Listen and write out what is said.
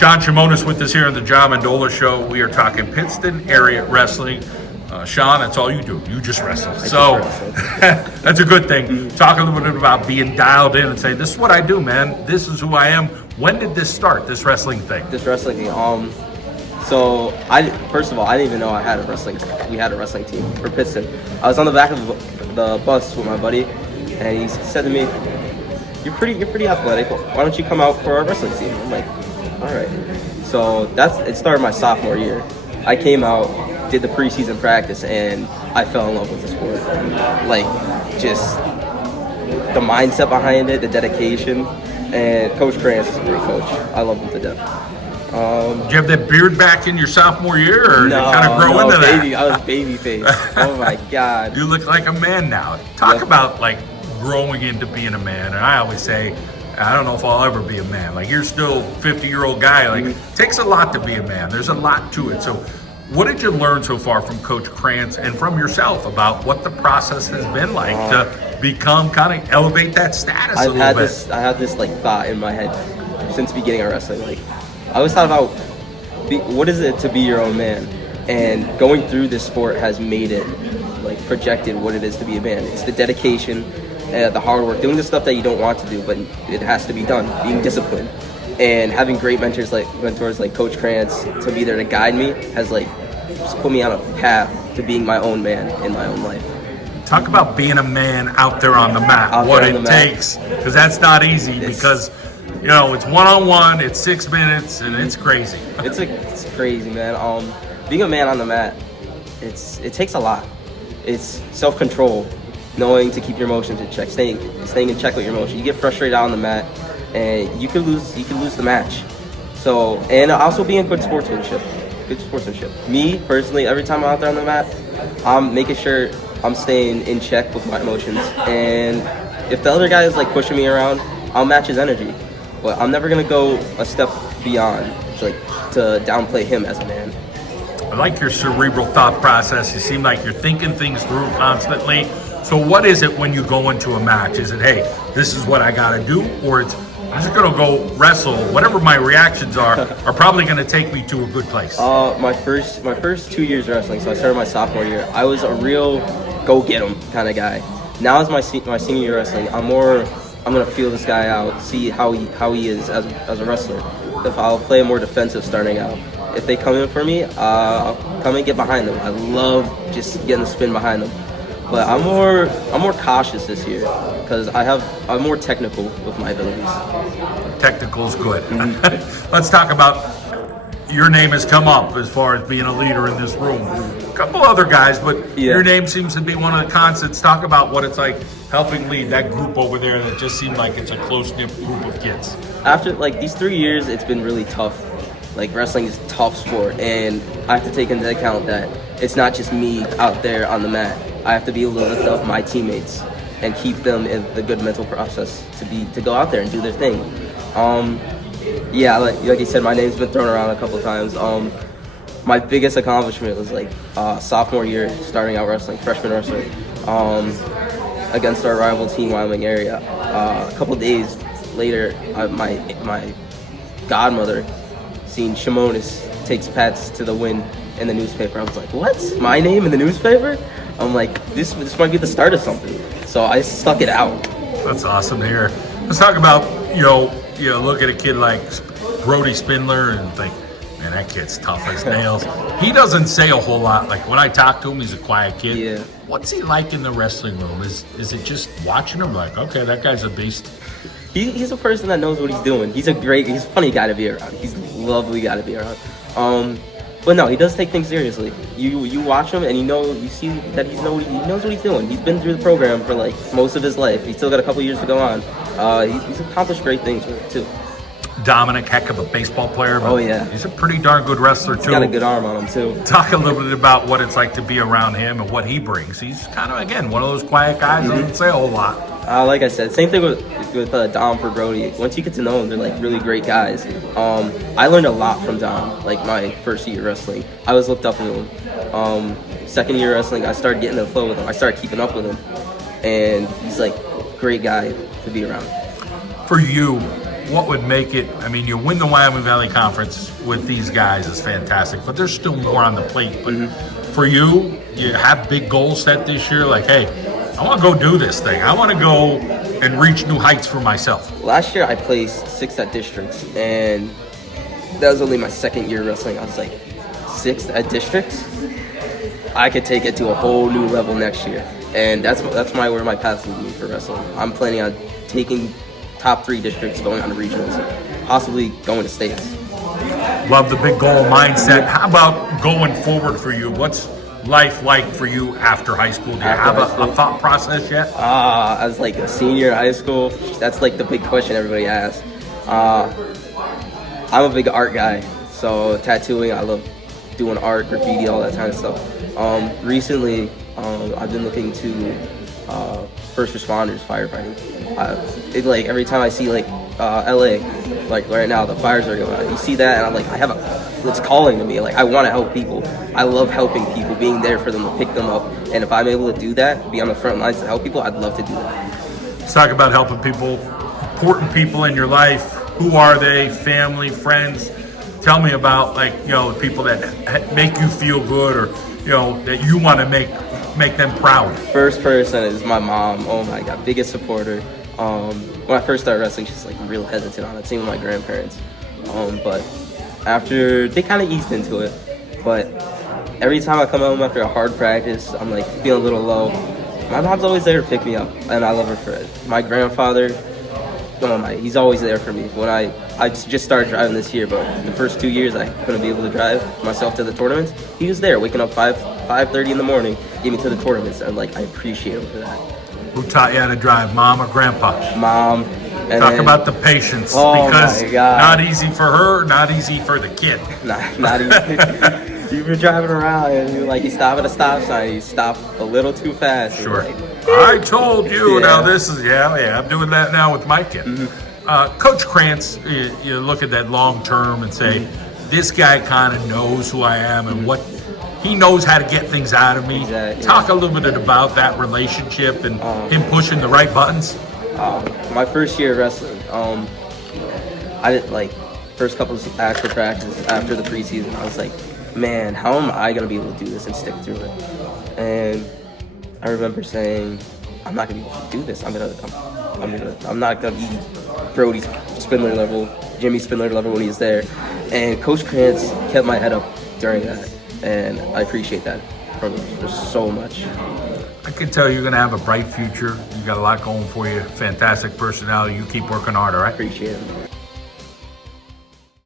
Shawn Shimmonis with us here on the John Mendola Show. We are talking Pittston area wrestling. Shawn, that's all you do. You just wrestle. So that's a good thing. Talk a little bit about being dialed in and say, this is what I do, man. This is who I am. When did this start, this wrestling thing? So first of all, I didn't even know I had a wrestling team. We had a wrestling team for Pittston. I was on the back of the bus with my buddy, and he said to me, You're pretty athletic. Why don't you come out for our wrestling team?" I'm like, all right. So it started my sophomore year. I came out, did the preseason practice, and I fell in love with the sport. Like, just the mindset behind it, the dedication, and Coach Krantz is a great coach. I love him to death. Did you have that beard back in your sophomore year, or did you kind of grow into baby, that? I was baby face. Oh my God. You look like a man now. Talk about like growing into being a man. And I always say, I don't know if I'll ever be a man. Like, you're still a 50-year-old guy. Like, it takes a lot to be a man. There's a lot to it. So what did you learn so far from Coach Krantz and from yourself about what the process has been like to become, kind of elevate that status a little bit? I had this like thought in my head since the beginning of wrestling. Like, I always thought about what is it to be your own man, and going through this sport has made it like projected what it is to be a man. It's the dedication, the hard work, doing the stuff that you don't want to do, but it has to be done. Being disciplined, and having great mentors like Coach Krantz to be there to guide me has like just put me on a path to being my own man in my own life. Talk about being a man out there on the mat, what it takes, because that's not easy. Because you know, it's one-on-one, it's 6 minutes, and it's crazy. It's crazy, man. Being a man on the mat, it takes a lot. It's self-control, knowing to keep your emotions in check, staying in check with your emotions. You get frustrated out on the mat, and you could lose the match. So, and also being good sportsmanship. Me personally, every time I'm out there on the mat, I'm making sure I'm staying in check with my emotions. And if the other guy is like pushing me around, I'll match his energy. But I'm never gonna go a step beyond, like, to downplay him as a man. I like your cerebral thought process. You seem like you're thinking things through constantly. So what is it when you go into a match? Is it, hey, this is what I gotta do? Or it's, I'm just gonna go wrestle, whatever my reactions are probably gonna take me to a good place? My first 2 years wrestling, so I started my sophomore year, I was a real go-get-em kind of guy. Now as my senior year wrestling, I'm gonna feel this guy out, see how he is as a wrestler. If I'll play more defensive starting out. If they come in for me, I'll come and get behind them. I love just getting the spin behind them. But I'm more cautious this year because I'm more technical with my abilities. Technical's good. Let's talk about, your name has come up as far as being a leader in this room. A couple other guys, but your name seems to be one of the constants. Talk about what it's like helping lead that group over there that just seemed like it's a close-knit group of kids. After like these 3 years, it's been really tough. Like, wrestling is a tough sport, and I have to take into account that it's not just me out there on the mat. I have to be able to lift up my teammates and keep them in the good mental process to go out there and do their thing. Like you said, my name's been thrown around a couple of times. My biggest accomplishment was like sophomore year, starting out wrestling, freshman wrestling, against our rival team, Wyoming area. A couple of days later, my godmother seen Shimmonis takes Pats to the win in the newspaper. I was like, what? My name in the newspaper? I'm like, this might be the start of something. So I stuck it out. That's awesome to hear. Let's talk about, you look at a kid like Brody Spindler and think, man, that kid's tough as nails. He doesn't say a whole lot. Like, when I talk to him, he's a quiet kid. Yeah. What's he like in the wrestling room? Is it just watching him like, okay, that guy's a beast? He's a person that knows what he's doing. He's a funny guy to be around. He's a lovely guy to be around. But no, he does take things seriously. You watch him and you see that he knows what he's doing. He's been through the program for like most of his life. He's still got a couple years to go on. He's accomplished great things with it too. Dominic, heck of a baseball player. Oh yeah, he's a pretty darn good wrestler too. He's got a good arm on him too. Talk a little bit about what it's like to be around him and what he brings. He's kind of, again, one of those quiet guys. Doesn't say a whole lot. Like I said, same thing with Dom for Brody. Once you get to know them, they're like really great guys. I learned a lot from Dom. Like, my first year wrestling, I was looked up to him. Second year wrestling, I started getting in the flow with him. I started keeping up with him, and he's like a great guy to be around. For you, what would make it? I mean, you win the Wyoming Valley Conference with these guys is fantastic, but there's still more on the plate. But for you, you have big goals set this year. Like, hey, I want to go do this thing. I want to go and reach new heights for myself. Last year, I placed 6th at districts, and that was only my 2nd year wrestling. I was like, 6th at districts? I could take it to a whole new level next year. And that's where my path leads me for wrestling. I'm planning on taking top 3 districts, going on to regionals, possibly going to states. Love the big goal mindset. How about going forward for you? What's life like for you after high school? Do you have a thought process yet? As like a senior in high school, that's like the big question everybody asks. I'm a big art guy, so tattooing, I love doing art, graffiti, all that kind of stuff. Recently, I've been looking to first responders, firefighting. Like every time I see like LA, like right now the fires are going on, you see that and I'm like, it's calling to me. Like I want to help people. I love helping people, being there for them to pick them up. And if I'm able to do that, be on the front lines to help people, I'd love to do that. Let's talk about helping people, important people in your life. Who are they? Family, friends? Tell me about the people that make you feel good, or that you want to make them proud. First person is my mom. Oh my God, biggest supporter. When I first started wrestling, she's like real hesitant on it. Same with my grandparents. But after they kind of eased into it. But every time I come home after a hard practice, I'm like feeling a little low. My mom's always there to pick me up, and I love her for it. My grandfather, he's always there for me. When I just started driving this year, but the first 2 years I couldn't be able to drive myself to the tournaments. He was there, waking up 5:30 in the morning, getting me to the tournaments, and I appreciate him for that. Who taught you how to drive, mom or grandpa? Mom. Talk about the patience, because not easy for her, not easy for the kid. Not easy. You've been driving around and you stop at a stop sign, you stop a little too fast. Sure. I told you. Yeah. Now this is I'm doing that now with my kid. Coach Krantz, you look at that long term and say, this guy kind of knows who I am and what he knows how to get things out of me. Exactly. Talk a little bit about that relationship and him pushing the right buttons. My first year of wrestling, I didn't first couple of actual practices after the preseason. I was like, man, how am I gonna be able to do this and stick through it? And I remember saying, I'm not gonna be able to do this. I'm not gonna be Brody Spindler level, Jimmy Spindler level when he was there. And Coach Krantz kept my head up during that, and I appreciate that from him for so much. I can tell you're going to have a bright future. You got a lot going for you. Fantastic personality. You keep working hard, all right? Appreciate it.